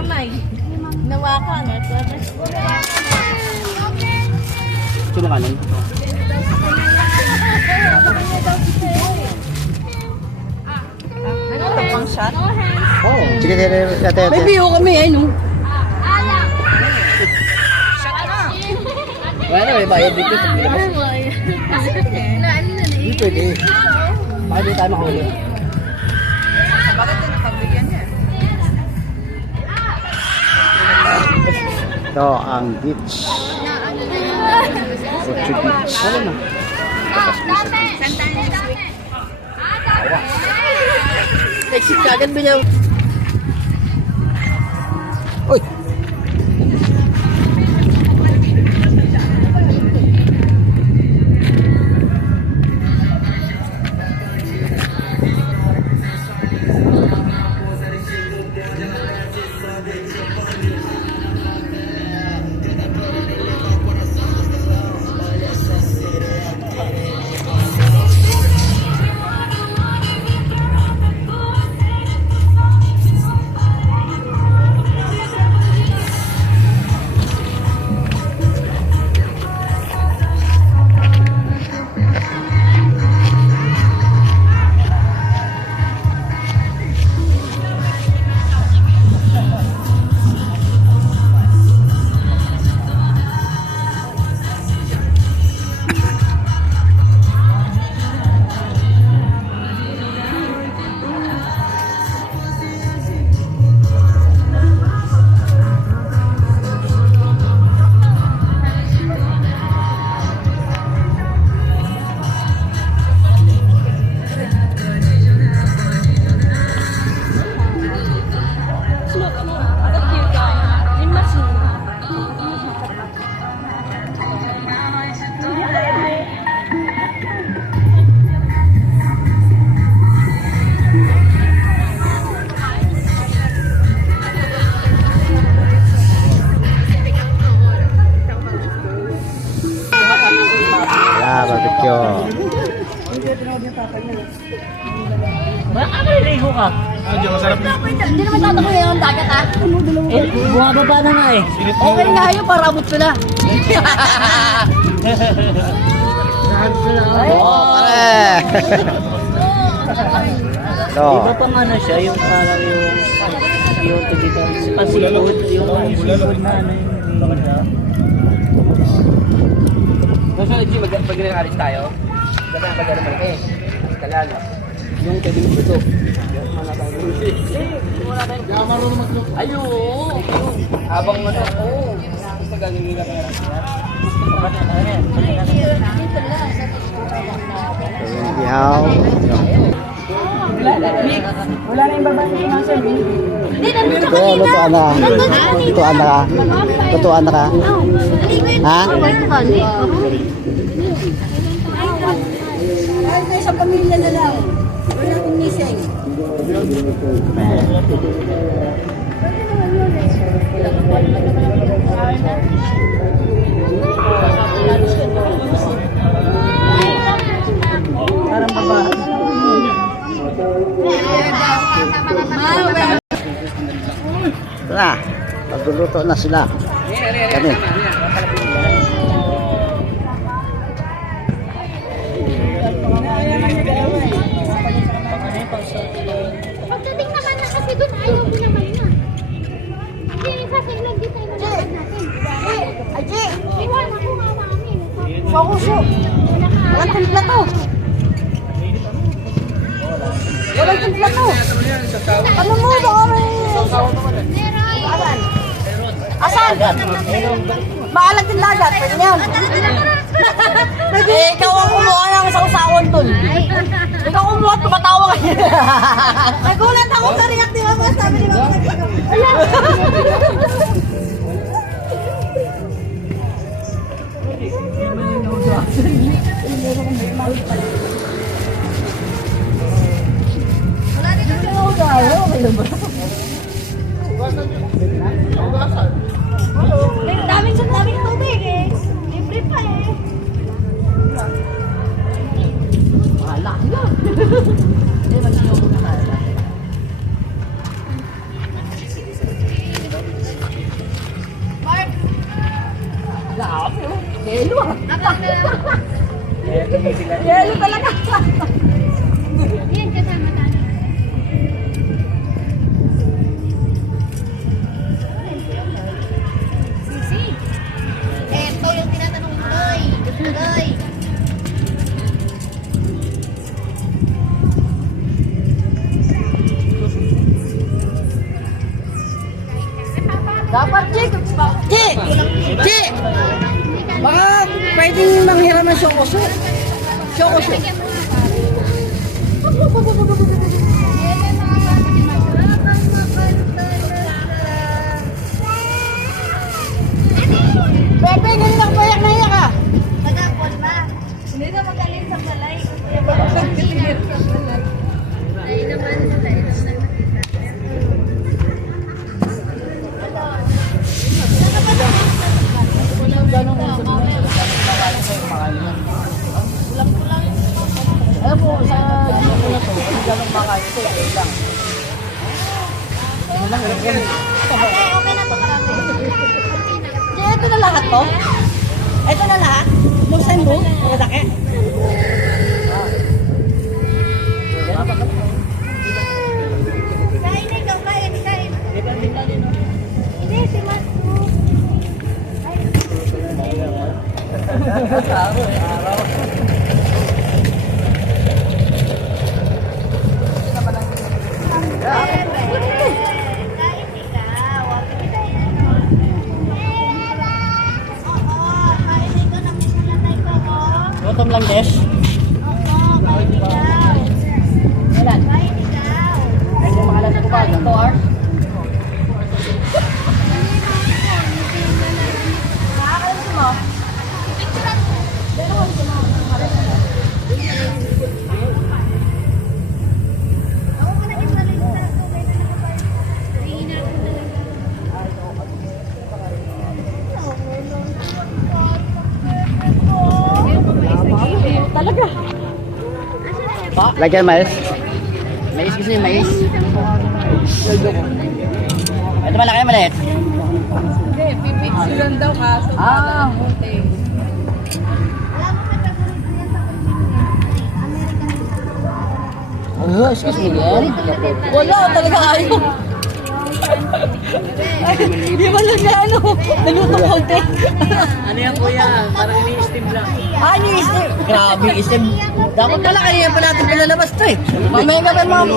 kamay. Nawakan. Sino ka nun? Ano ito pang shot? Oo. Sige, ate. May biyo kami eh, no? Wala, may bayad dito. Hindi pwede. Bakit di tayo makahuli? Bakit ito napagbigyan niya? Ito ang beach. Ocho beach. Wala na. Exit ka agad ba niya? Uy! Bakit ka naligo ka? Hindi naman tatakoy yung dagat ha? Eh, bumababa na nga eh. Okay nga yun, para abot ko na. Oo, pare! Ito. Iba pang ano siya, yung parang yung dito, pasifood, yung seafood na ano yung Gusto nyo, pag ginagalis tayo, dapat ang pagkano malaki. Kalalo. Yung pwede mo ito. Ayun, oo. Habang ano, oo. Basta gagawin ka na. Ihaw. wala na yung babae ni Master. Ito, lutuan na. Lutuan na ka. Lutuan na ka. Ha? Ay, sa pamilya na lang. Wala akong missing. Parang babae. Ito na. Magluluto na sila. Kami. Pagdating naman na kasi doon, ayaw ko naman yun. Hindi, sasaglag din tayo malakad natin. Aji! Iwan ako nga namin. Pakuso. Walang timpla to. Walang timpla to. Ano mo ba kami? Asan? Maalat yung lagat. Pwede yan. Eh, ikaw ang kumuha ng sausawan dun. Ikaw kumuha at tumatawa ka. Nagulat ako sa react ni Mama. Sabi ni Mama. Wala dito sa daming tubig eh. Libre pa eh. Wala lang. Hindi, mag-iyo ko na tayo. Dapat, Chick! Chick! Chick! Baka pwedeng manghiram ng Shokosu. Shokosu. Pepe, ganun lang payak na iyak ah. Nagapon ba? Hindi na magaling sa balay. Ay naman sila. Alam mo, sa ano ko na to, kung gano'ng makain ito, ito lang. Ano lang, Okay na to marami. Di, ito na lahat to? Ito na lahat? Yung sendo? Madake? Kain na ikaw, kain. Hindi, si Matsu. Kain ikaw. Oo, kain ikaw. Namiss na tayo ko. Gutom lang, Desh. Oo, kain ikaw. Ilan? Kain ikaw. Ay, kung makalas ko ba? 2 hours? Nakakalas mo? Ako mo na isalin sa tubay na nakapag. Iinar ko talaga. Talaga. Pa? Lagyan mais. Mais gusto niyo mais? Ito malaki maliit. Hindi, pipicture lang daw kaso. Ah. Alam mo may paborito niya sa American. Oh, excuse me again. Wala, talaga ayaw. Di ba lang na ano? Naluto konti. Ano yan kuya? Parang ini-steam lang. Ah, ni-steam. Grabe, steam. Dapat pala kanina pa natin pinalabas to eh. Mamaya ka pa ma'am.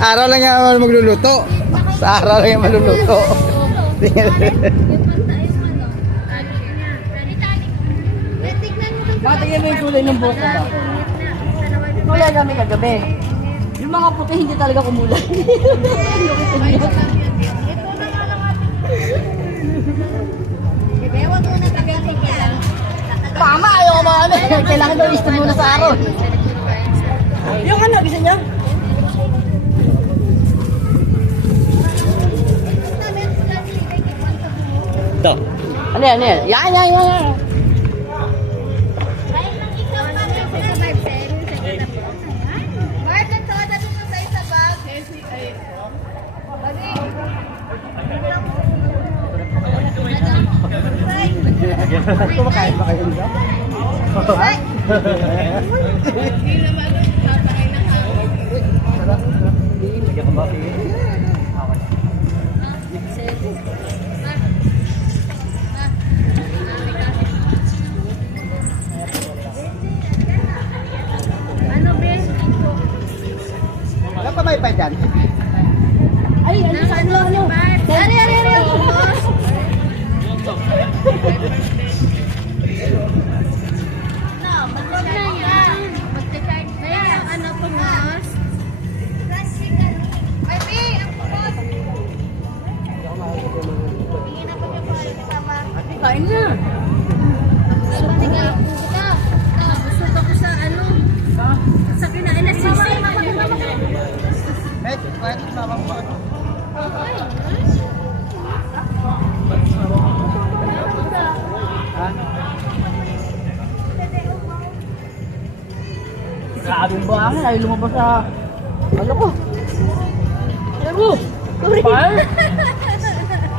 Araw lang yan magluluto. Sa araw lang yan maluluto. Matigyan mo yung kulay ng buhok ko ba? Kulay namin kagabi. Yung mga puti hindi talaga kumulay. Tama, ayaw ko mga kailangan daw i-steam muna sa araw. Yung ano, gusto niyo? Ito. Ano yan, ano yan? Yan. Kumakain ba kayo nito? Ano, be? Wala pa may pa dyan? Ay, ano sa ano? Ari. No, magka-charge yan. Magka-charge na yan. Ano, pumos? Ay, be, ang pumos. Tingin na pagkakuhay kasama. Kain na. Busog ako sa ano? Sa kinain na sisi. Grabe yung buhangin. Ay, lumabas sa... Ano ko? Ano mo? Par?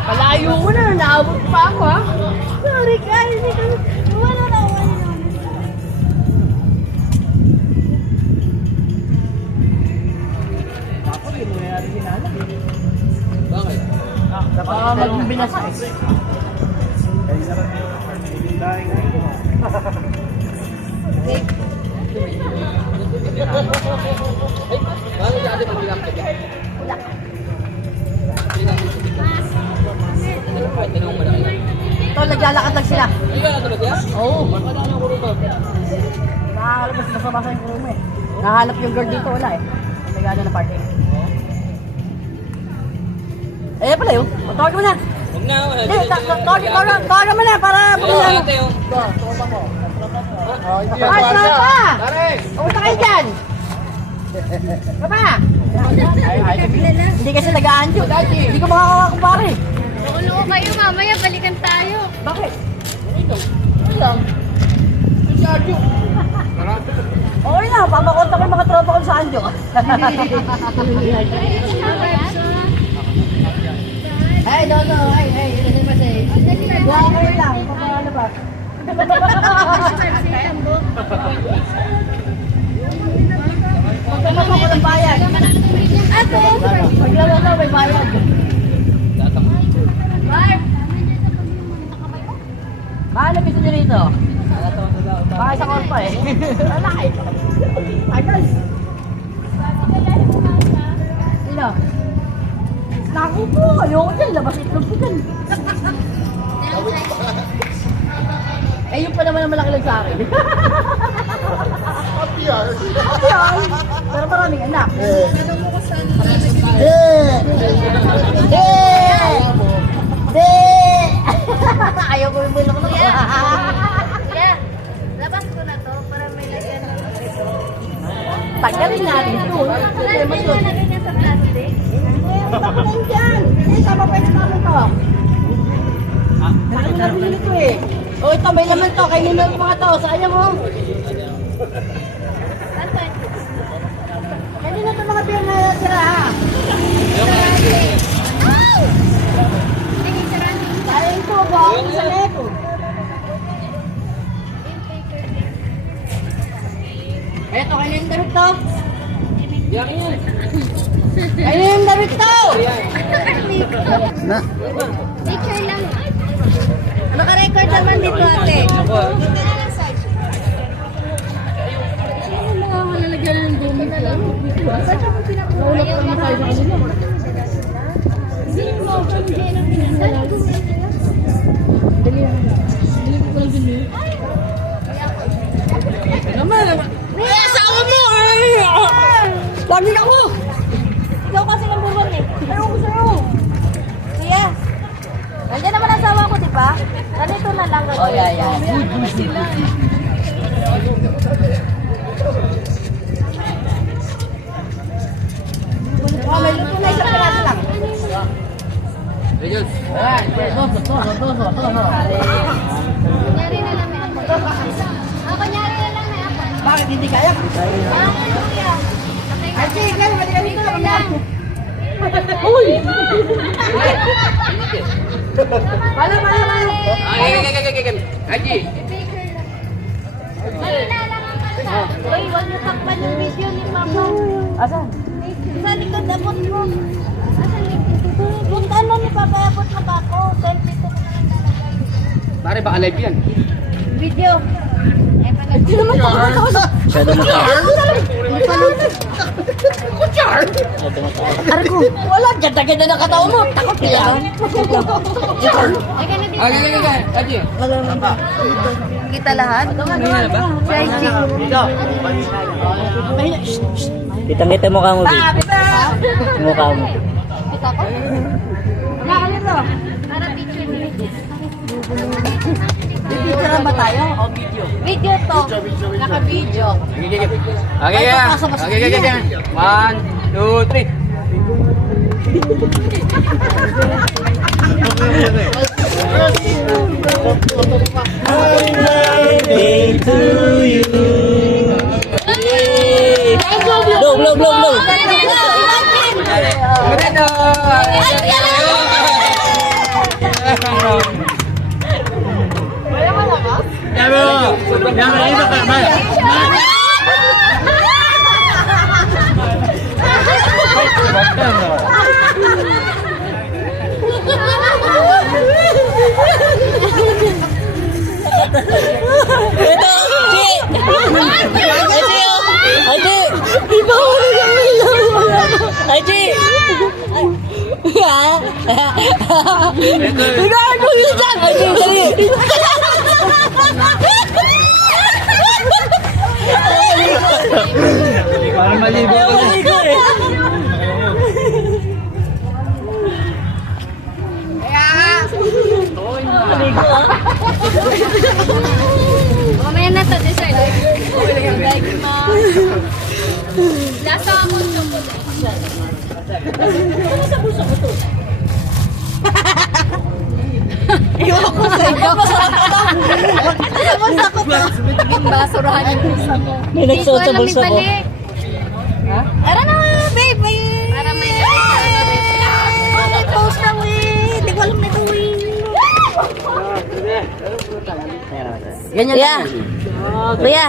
Palayo mo na. Naabot pa ako ha. Sorry guys, wala na ako. Ako, hindi mo nangyari sinala. Bakit? Baka maging binasa eh. Bakit dati pag-ilang ka dyan? naglalakad lang sila. Ay, ka natulog yan? Oo. Magkano ko rito? Nakakalabas na sa yung room eh. Nahanap yung girl dito, wala eh. May gana na parking. Eh, pala yun. Tawagin mo na. Huwag na. Hindi, tawagin mo na para bumili na. Ate, oh. Ay, tropa! Pumunta kayo dyan! Tropa! Hindi kasi nag-aanjo. Hindi ko makakakumpare. Loko kayo, mamaya balikan tayo. Bakit? Ano lang? Okay na, papakonta ko yung mga tropa ko sa Anjo. Ay, Dodo, ay, hindi pa say. Guwapo lang, papaano ba? Pagkama ko ng bayad. Ato! Paglaro ko, may bayad. Barb! Mahal gusto nyo rito? Baka isang oras pa eh. Lalaki. Tagal. Sino? Naku po, ayoko dyan. Labas itlog ko dyan. Eh, yung pa naman ang malaki lang sa akin. Pero maraming anak. Ayaw ko yung bulok na. Yeah. Labas ko na to para may lagyan ng... Tagalin natin ito. Hindi mo lagyan niya sa plastic. Baka na dyan. Eh, sama pa yung namin to. Saan na binili ko eh. O ito, may laman to. Kainin mo yung mga to. Sayang mo. Kainin na ito mga beer na sira ha. Sayang ko. Baka ko sa leto. Eto, kainin yung damit to. Yan yan. Kainin yung damit to. Picture lang. Naka-record naman dito ate. Ako. May asawa mo! Lagi ako! Ikaw kasi ng buwan eh. Ayaw ko sa'yo! Kuya, nandiyan naman ang asawa ko, di ba? Ganito na lang. Oh, yeah. Oh, may luto na isang piraso lang. Ayun. Doso. Kunyari na lang may apo. Kunyari na lang may apo. Bakit hindi kaya? Ah, kuya. Ay, sige, mali ka dito. lang. Uy! Pala. Ay. Aji. Kanina lang ang kanta. Uy, huwag niyo takpan yung video ni Mama. Asan? Sa likod, abot mo. Asan yung... Puntaan mo ni Papa, abot mo pa ako. Selfie ko na lang talaga. Pare, baka live yan. Video. Eh, pala. Hindi naman ako. Argo, wala. Ganda-ganda ng katawan mo. Takot nila. Ay, ganun din. Okay. Aji. Kita lahat? May ba? Sa Kitang-kita mukha mo, B. Mukha mo. Kita ko? Wala ka nito. Para picture ni Pipicturean ba tayo o video? Video to. Naka-video. Okay. 1, 2, 3. Birthday to you. Blow. Ito, Chi! Aji! Iba ko na yung Aji! Ikaw ko Bilis dyan! Ay, dali! Parang malibo. Maligo eh. Maligo ah. Mamaya na to, dessert. Lasa ako chocolate. Basurahan yung pusa mo. May nagsuot sa bulsa ko. Tara na, babe. Para may post na, eh. Hindi ko alam na ito, eh. Ganyan Kuya. Kuya.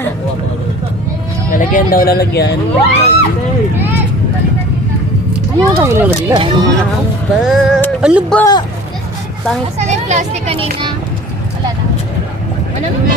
Lalagyan daw, lalagyan. Ano tayo na nila? Ano ba? Asan yung plastic kanina? Wala na. Wala na.